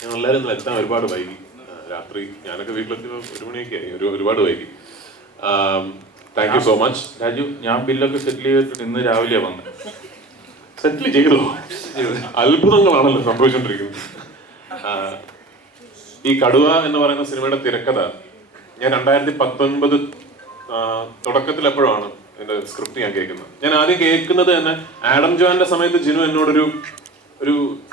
ഞങ്ങളെല്ലാവരും ഇന്നലെ എത്താൻ ഒരുപാട് വൈകി. രാത്രി ഞാനൊക്കെ വീട്ടിലെത്തിയപ്പോൾ 1 മണിയൊക്കെ ആയി, ഒരുപാട് വൈകി. Thank you so much. Raju, ഞാൻ ബില്ലൊക്കെ സെറ്റിൽ ചെയ്തിട്ട് ഇന്ന് രാവിലെ വന്നത്. സെറ്റിൽ ചെയ്തോ? അത്ഭുതങ്ങളാണല്ലോ സംഭവിച്ചുകൊണ്ടിരിക്കുന്നത്. ഈ കടുവ എന്ന് പറയുന്ന സിനിമയുടെ തിരക്കഥ ഞാൻ 2019 തുടക്കത്തിൽ എപ്പോഴാണ് എൻ്റെ സ്ക്രിപ്റ്റ് ഞാൻ കേൾക്കുന്നത്. ഞാൻ ആദ്യം കേൾക്കുന്നത് തന്നെ ആഡം ജോന്റെ സമയത്ത് ജിനു എന്നോടൊരു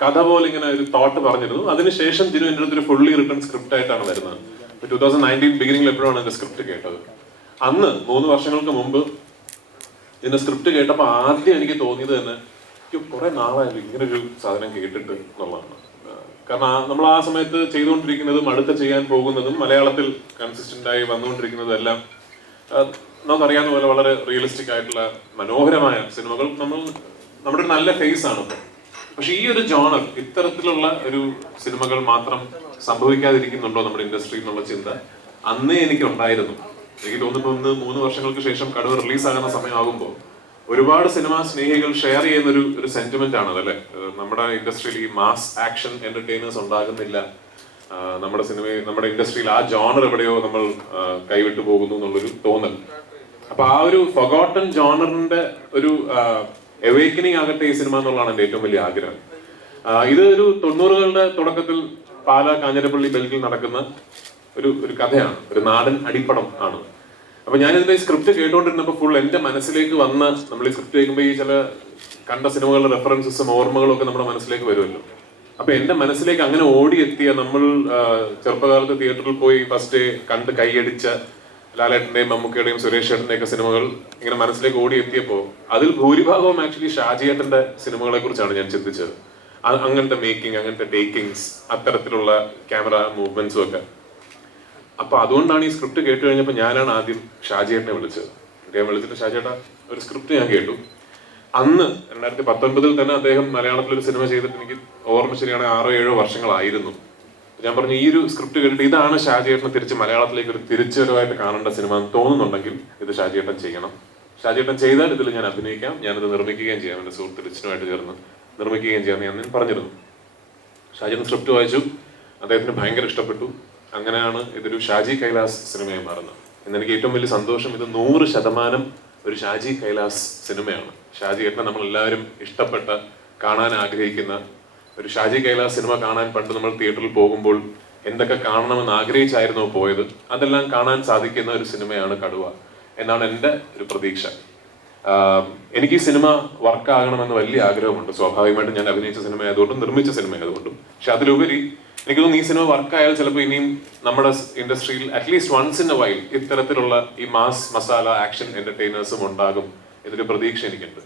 കഥ പോലെ ഇങ്ങനെ ഒരു തോട്ട് പറഞ്ഞിരുന്നു. അതിനുശേഷം ജിനു എൻ്റെ അടുത്തൊരു ഫുള്ളി റിട്ടൺ സ്ക്രിപ്റ്റ് ആയിട്ടാണ് വരുന്നത്. 2019 ബിഗിനിങ്ങിൽ എപ്പോഴാണ് എൻ്റെ സ്ക്രിപ്റ്റ് കേട്ടത്. അന്ന് 3 വർഷങ്ങൾക്ക് മുമ്പ് ഇതിന്റെ സ്ക്രിപ്റ്റ് കേട്ടപ്പോൾ ആദ്യം എനിക്ക് തോന്നിയത് തന്നെ കുറെ നാളായാലും ഇങ്ങനൊരു സാധനം കേട്ടിട്ട് എന്നുള്ളതാണ്. കാരണം നമ്മൾ ആ സമയത്ത് ചെയ്തുകൊണ്ടിരിക്കുന്നതും അടുത്ത ചെയ്യാൻ പോകുന്നതും മലയാളത്തിൽ കൺസിസ്റ്റന്റ് ആയി വന്നുകൊണ്ടിരിക്കുന്നതും എല്ലാം നമുക്കറിയാവുന്ന പോലെ വളരെ റിയലിസ്റ്റിക് ആയിട്ടുള്ള മനോഹരമായ സിനിമകൾ നമ്മുടെ ഒരു നല്ല ഫേസ് ആണ് ഇപ്പം. പക്ഷെ ഈ ഒരു ജോണർ, ഇത്തരത്തിലുള്ള ഒരു സിനിമകൾ മാത്രം സംഭവിക്കാതിരിക്കുന്നുണ്ടോ നമ്മുടെ ഇൻഡസ്ട്രി എന്നുള്ള ചിന്ത അന്നേ എനിക്ക് ഉണ്ടായിരുന്നു. എനിക്ക് തോന്നുന്നു 3 വർഷങ്ങൾക്ക് ശേഷം കടുവ റിലീസാകുന്ന സമയമാകുമ്പോൾ ഒരുപാട് സിനിമാ സ്നേഹികൾ ഷെയർ ചെയ്യുന്ന ഒരു സെന്റിമെന്റ് ആണ് അതല്ലേ. നമ്മുടെ ഇൻഡസ്ട്രിയിൽ ഈ മാസ് ആക്ഷൻ എന്റർടൈനേഴ്സ് ഉണ്ടാകുന്നില്ല, നമ്മുടെ ഇൻഡസ്ട്രിയിൽ ആ ജോണർ എവിടെയോ നമ്മൾ കൈവിട്ടു പോകുന്നു എന്നുള്ളൊരു തോന്നൽ. അപ്പൊ ആ ഒരു ഫൊഗോട്ടൺ ജോണറിന്റെ ഒരു അവേക്കനിങ് ആകട്ടെ ഈ സിനിമ എന്നുള്ളതാണ് എൻ്റെ ഏറ്റവും വലിയ ആഗ്രഹം. ഇത് ഒരു 90കളുടെ തുടക്കത്തിൽ പാല കാഞ്ഞിരപ്പള്ളി ബെൽറ്റിൽ നടക്കുന്ന ഒരു കഥയാണ്, ഒരു നാടൻ അടിപ്പടം ആണ്. അപ്പൊ ഞാനിതിന്റെ സ്ക്രിപ്റ്റ് കേട്ടുകൊണ്ടിരുന്നപ്പോൾ ഫുൾ എന്റെ മനസ്സിലേക്ക് വന്ന, നമ്മൾ ഈ സ്ക്രിപ്റ്റ് കേൾക്കുമ്പോൾ ഈ ചില കണ്ട സിനിമകളുടെ റെഫറൻസസും ഓർമ്മകളും ഒക്കെ നമ്മുടെ മനസ്സിലേക്ക് വരുമല്ലോ. അപ്പൊ എന്റെ മനസ്സിലേക്ക് അങ്ങനെ ഓടിയെത്തിയ, നമ്മൾ ചെറുപ്പകാലത്ത് തിയേറ്ററിൽ പോയി ഫസ്റ്റ് കണ്ട് കൈയടിച്ച ലാലേട്ടന്റെയും മമ്മൂക്കയുടെയും സുരേഷ് ചേട്ടന്റെയും ഒക്കെ സിനിമകൾ ഇങ്ങനെ മനസ്സിലേക്ക് ഓടിയെത്തിയപ്പോൾ അതിൽ ഭൂരിഭാഗവും ആക്ച്വലി ഷാജിയേട്ടന്റെ സിനിമകളെ കുറിച്ചാണ് ഞാൻ ചിന്തിച്ചത്. അങ്ങനത്തെ മേക്കിംഗ്, അങ്ങനത്തെ ടേക്കിങ്സ്, അത്തരത്തിലുള്ള ക്യാമറ മൂവ്മെന്റ്സും ഒക്കെ. അപ്പൊ അതുകൊണ്ടാണ് ഈ സ്ക്രിപ്റ്റ് കേട്ട് കഴിഞ്ഞപ്പോൾ ഞാനാണ് ആദ്യം ഷാജിയേട്ടനെ വിളിച്ചത്. അദ്ദേഹം വിളിച്ചിട്ട്, ഷാജിയേട്ടാ ഒരു സ്ക്രിപ്റ്റ് ഞാൻ കേട്ടു. അന്ന് 2019 തന്നെ അദ്ദേഹം മലയാളത്തിൽ ഒരു സിനിമ ചെയ്തിട്ട് എനിക്ക് ഓർമ്മ ശരിയാണ് 6-7 വർഷങ്ങളായിരുന്നു. ഞാൻ പറഞ്ഞു, ഈ ഒരു സ്ക്രിപ്റ്റ് കേട്ടിട്ട് ഇതാണ് ഷാജിയേട്ടനെ തിരിച്ച് മലയാളത്തിലേക്ക് ഒരു തിരിച്ചുവരവായിട്ട് കാണേണ്ട സിനിമ എന്ന് തോന്നുന്നുണ്ടെങ്കിൽ ഇത് ഷാജിയേട്ടൻ ചെയ്യണം. ഷാജിയേട്ടൻ ചെയ്താൽ ഇതിൽ ഞാൻ അഭിനയിക്കാം, ഞാനത് നിർമ്മിക്കുകയും ചെയ്യാം, എൻ്റെ സുഹൃത്ത് റിച്ചിനുമായിട്ട് ചേർന്ന് നിർമ്മിക്കുകയും ചെയ്യാമെന്ന് ഞാൻ പറഞ്ഞിരുന്നു. ഷാജിയേട്ടൻ സ്ക്രിപ്റ്റ് വായിച്ചു, അദ്ദേഹത്തിന് ഭയങ്കര ഇഷ്ടപ്പെട്ടു. അങ്ങനെയാണ് ഇതൊരു ഷാജി കൈലാസ് സിനിമയായി മാറുന്നത്. എന്നെനിക്ക് ഏറ്റവും വലിയ സന്തോഷം, ഇത് 100% ഒരു ഷാജി കൈലാസ് സിനിമയാണ്. ഷാജിയേട്ടനെ നമ്മൾ എല്ലാവരും ഇഷ്ടപ്പെട്ട, കാണാൻ ആഗ്രഹിക്കുന്ന ഒരു ഷാജി കൈലാസ് സിനിമ കാണാൻ പണ്ട് നമ്മൾ തിയേറ്ററിൽ പോകുമ്പോൾ എന്തൊക്കെ കാണണമെന്ന് ആഗ്രഹിച്ചായിരുന്നോ പോയത്, അതെല്ലാം കാണാൻ സാധിക്കുന്ന ഒരു സിനിമയാണ് കടുവ എന്നാണ് എൻ്റെ ഒരു പ്രതീക്ഷ. എനിക്ക് ഈ സിനിമ വർക്കാകണമെന്ന് വലിയ ആഗ്രഹമുണ്ട്. സ്വാഭാവികമായിട്ടും ഞാൻ അഭിനയിച്ച സിനിമ ആയതുകൊണ്ടും നിർമ്മിച്ച സിനിമ ആയതുകൊണ്ടും. പക്ഷെ അതിലുപരി എനിക്ക് തോന്നുന്നു ഈ സിനിമ വർക്കായാൽ ചിലപ്പോൾ ഇനിയും നമ്മുടെ ഇൻഡസ്ട്രിയിൽ at least once in a while ഇത്തരത്തിലുള്ള ഈ മാസ് മസാല ആക്ഷൻ എന്റർടൈനേഴ്സും ഉണ്ടാകും എന്നൊരു പ്രതീക്ഷ എനിക്കുണ്ട്.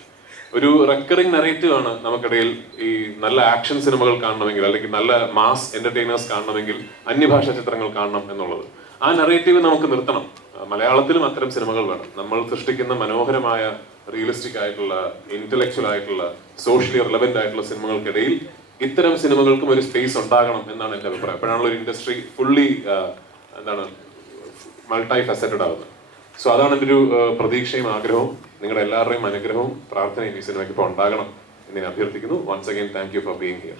ഒരു റെക്കറിംഗ് നെറേറ്റീവ് ആണ് നമുക്കിടയിൽ. ഈ നല്ല ആക്ഷൻ സിനിമകൾ കാണണമെങ്കിൽ, അല്ലെങ്കിൽ നല്ല മാസ് എന്റർടൈനേഴ്സ് കാണണമെങ്കിൽ അന്യഭാഷാ ചിത്രങ്ങൾ കാണണം എന്നുള്ളത്. ആ നെറേറ്റീവ് നമുക്ക് നിർത്തണം. മലയാളത്തിലും അത്തരം സിനിമകൾ വേണം. നമ്മൾ സൃഷ്ടിക്കുന്ന മനോഹരമായ റിയലിസ്റ്റിക് ആയിട്ടുള്ള, ഇന്റലക്ച്വൽ ആയിട്ടുള്ള, സോഷ്യലി റിലവന്റ് ആയിട്ടുള്ള സിനിമകൾക്കിടയിൽ ഇത്തരം സിനിമകൾക്കും ഒരു സ്പേസ് ഉണ്ടാകണം എന്നാണ് എൻ്റെ അഭിപ്രായം. അപ്പോഴാണല്ലോ ഒരു ഇൻഡസ്ട്രി ഫുള്ളി മൾട്ടി ഫെസറ്റഡ് ആവുന്നത്. സോ അതാണ് എൻ്റെ ഒരു പ്രതീക്ഷയും ആഗ്രഹവും. നിങ്ങളുടെ എല്ലാവരുടെയും അനുഗ്രഹവും പ്രാർത്ഥനയും ഈ സിനിമയ്ക്ക് ഇപ്പോൾ ഉണ്ടാകണം എന്ന് ഞാൻ അഭ്യർത്ഥിക്കുന്നു. Once again thank you for being here.